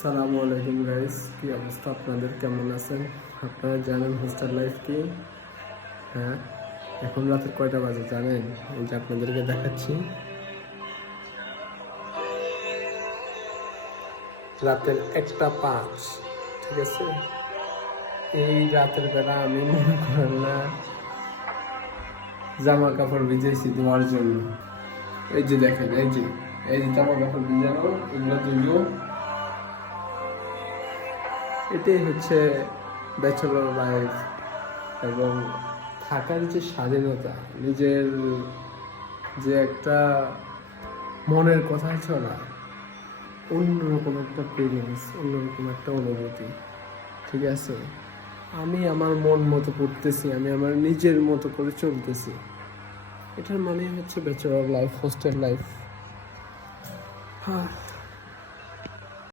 সালামু আলাইকুম গাইস, কি অবস্থা আপনাদের? কেমন আছেন? আপনারা জানেন হোস্টেল লাইফ কি? হ্যাঁ, এখন রাতের কয়টা বাজে জানেন? এই যে আপনাদেরকে দেখাচ্ছি, রাতের 1:05। ঠিক আছে, এই রাতের বেলা আমি মনে করেন না জামা কাপড় ভিজেছি তোমার জন্য। এই যে দেখেন, এই যে জামা কাপড় ভিজানো, এগুলো ধুইও। এটাই হচ্ছে ব্যাচেলর লাইফ এবং থাকার যে স্বাধীনতা, নিজের যে একটা মনের কথা ছড়া, অন্যরকম একটা ফিলিংস, অন্যরকম একটা অনুভূতি। ঠিক আছে, আমি আমার মন মতো করতেছি, আমি আমার নিজের মতো করে চলতেছি। এটার মানে হচ্ছে ব্যাচেলর লাইফ, হোস্টেল লাইফ। হ্যাঁ।